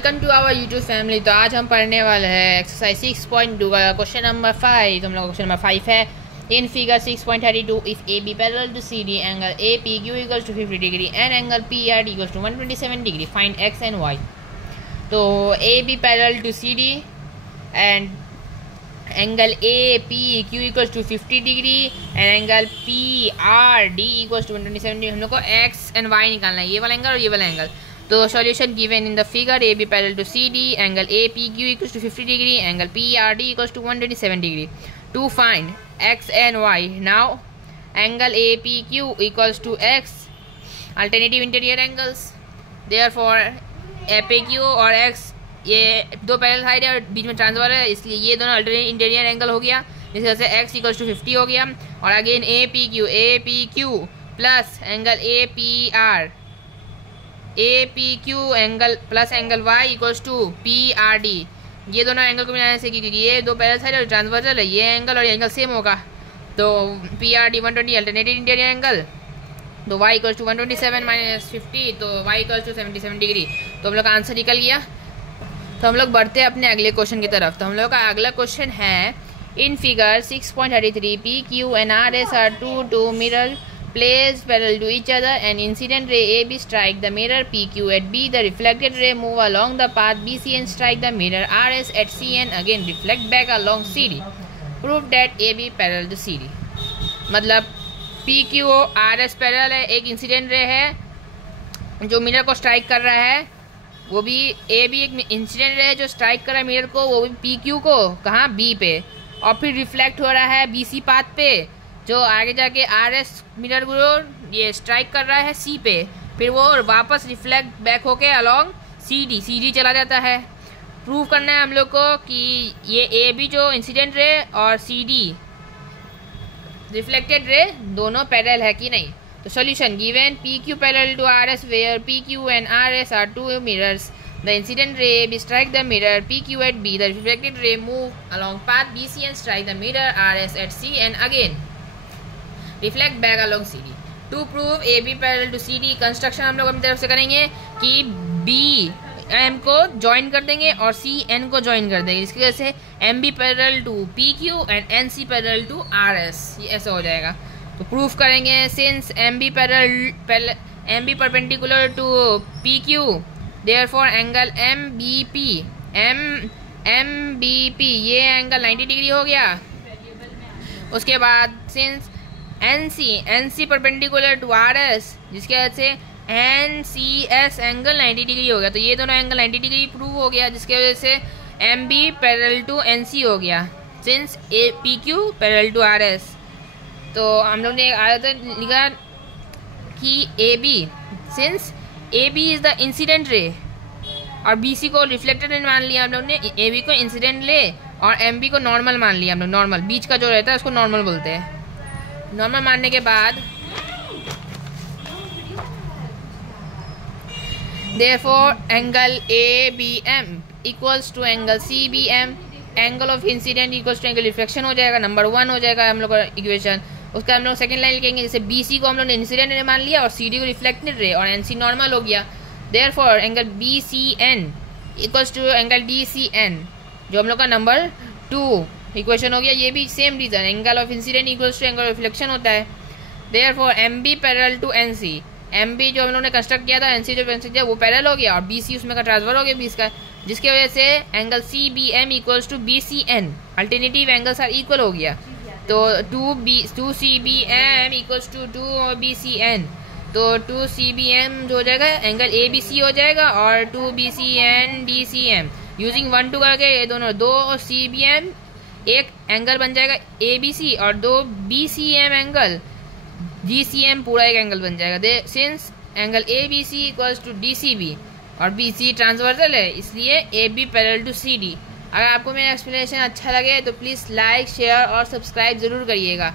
Welcome to our YouTube family. तो आज हम पढ़ने वाले हैं एक्सरसाइज 6.2 का क्वेश्चन नंबर 5। तो हम लोग क्वेश्चन नंबर 5 है, in figure 6.32 if A B parallel to C D angle A P Q equals to 50 degree and angle P R D equals to 127 degree, find X and Y. तो A B parallel to C D and angle A P Q equals to 50 degree and angle P R D equals to 127 degree. हम लोग को x and Y निकालना है, ये वाला angle और ये वाला एंगल। तो solution given in the figure A B parallel to C D angle A P Q equals to 50 degree angle P R D equals to 127 degree to find X and Y. Now angle A P Q equals to X, alternative interior angles, therefore A P Q और X ये दो parallel side है और बीच में transfer है, इसलिए ये दोनों अल्टरनेट इंटीरियर एंगल हो गया, जिस वजह से एक्स इक्वल्स टू 50 हो गया। और again A P Q plus angle A P Q angle plus angle Y equals to P R D. ये दोनों एंगल को मिलाने से, क्योंकि ये दो पैरेलल साइड और ट्रांसवर्सल है, ये एंगल और ये एंगल सेम होगा, तो P R D 120 alternative interior angle, तो वाई इक्वल्स टू 127 माइनस 50, तो वाई इक्वल्स टू 77 डिग्री। तो हम लोग का आंसर निकल गया। तो हम लोग बढ़ते हैं अपने अगले क्वेश्चन की तरफ। तो हम लोग का अगला क्वेश्चन है, in figure 6.33 P Q and R S are two mirror placed parallel to each other, and incident ray AB strike the mirror PQ at B. The reflected ray move along the path BC and strike the mirror RS at C and again reflect back along CD. Prove that AB parallel to CD. मतलब PQ RS parallel है, एक incident ray है जो mirror को strike कर रहा है, वो भी AB एक इंसिडेंट रे है जो स्ट्राइक कर रहा है मिरर को, वो भी PQ को कहाँ B पे, और फिर रिफ्लेक्ट हो रहा है BC पाथ पे, जो आगे जाके RS मिरर को ये स्ट्राइक कर रहा है C पे, फिर वो वापस रिफ्लेक्ट बैक होके अलोंग CD चला जाता है। प्रूव करना है हम लोग को कि ये AB जो इंसिडेंट रे और CD रिफ्लेक्टेड रे दोनों पैरेलल है कि नहीं। तो solution given PQ parallel to RS where PQ and RS are two mirrors, the incident ray AB strike the mirror PQ at B, the reflected ray move along path BC and strike the mirror RS at C and again reflect back along CD। To prove A B parallel to CD, construction हम लोग अपनी तरफ से करेंगे कि B M को join कर देंगे और सी एन को ज्वाइन कर देंगे, इसकी वजह से M B parallel to P Q and N C parallel to R S, ये ऐसा हो जाएगा। तो प्रूफ करेंगे, since M B perpendicular to P Q, therefore angle M B P ये एंगल 90 डिग्री हो गया। उसके बाद since N C perpendicular to R S, जिसके वजह से N C S angle 90 degree हो गया, तो ये दोनों एंगल 90 डिग्री प्रूव हो गया, जिसके वजह से M B parallel to N C हो गया, since A P Q parallel to R S. तो हम लोग ने लिखा कि A B, since A B is the incident ray और बी सी को रिफ्लेक्टेड रे मान लिया हम लोग ने, ए बी को इंसिडेंट रे और एम बी को नॉर्मल मान लिया हम लोग, नॉर्मल बीच का जो रहता है उसको नॉर्मल बोलते हैं। नॉर्मल मानने के बाद therefore angle A B M equals to angle C B M, angle of incident equals to angle reflection हो जाएगा, नंबर 1 हो जाएगा हम लोग का इक्वेशन। उसका हम लोग सेकंड लाइन लिखेंगे, जैसे बी सी को हम लोग ने इंसिडेंट रे मान लिया और सी डी को रिफ्लेक्टेड रे और एन सी नॉर्मल हो गया, therefore angle B C N equals to angle D C N, जो हम लोग का नंबर 2 इक्वेशन हो गया। ये भी same reason, angle of incident equals to angle of reflection होता है। Therefore M B parallel to N C, M B जो हम लोगों ने कंस्ट्रक्ट किया था, एन सी जो कंस्ट्रक्ट किया वो पैरेलल हो गया और बी सी उसमें का ट्रांसफर हो गया बीस का, जिसकी वजह से angle C B M equals to B C N, alternative angles are equal हो गया। तो 2 C B M equals to 2 B C N, तो 2 सी बी एम जो हो जाएगा एंगल ए बी सी हो जाएगा और 2 B C N D C M, using 1 2 करके ये दोनों 2 सी बी एम एक एंगल बन जाएगा ए बी सी और 2 B C M angle G C M पूरा एक एंगल बन जाएगा, since angle A B C equals to D C B और बी सी ट्रांसवर्सल है, इसलिए A B parallel to C D. अगर आपको मेरा एक्सप्लेनेशन अच्छा लगे तो प्लीज़ लाइक शेयर और सब्सक्राइब ज़रूर करिएगा।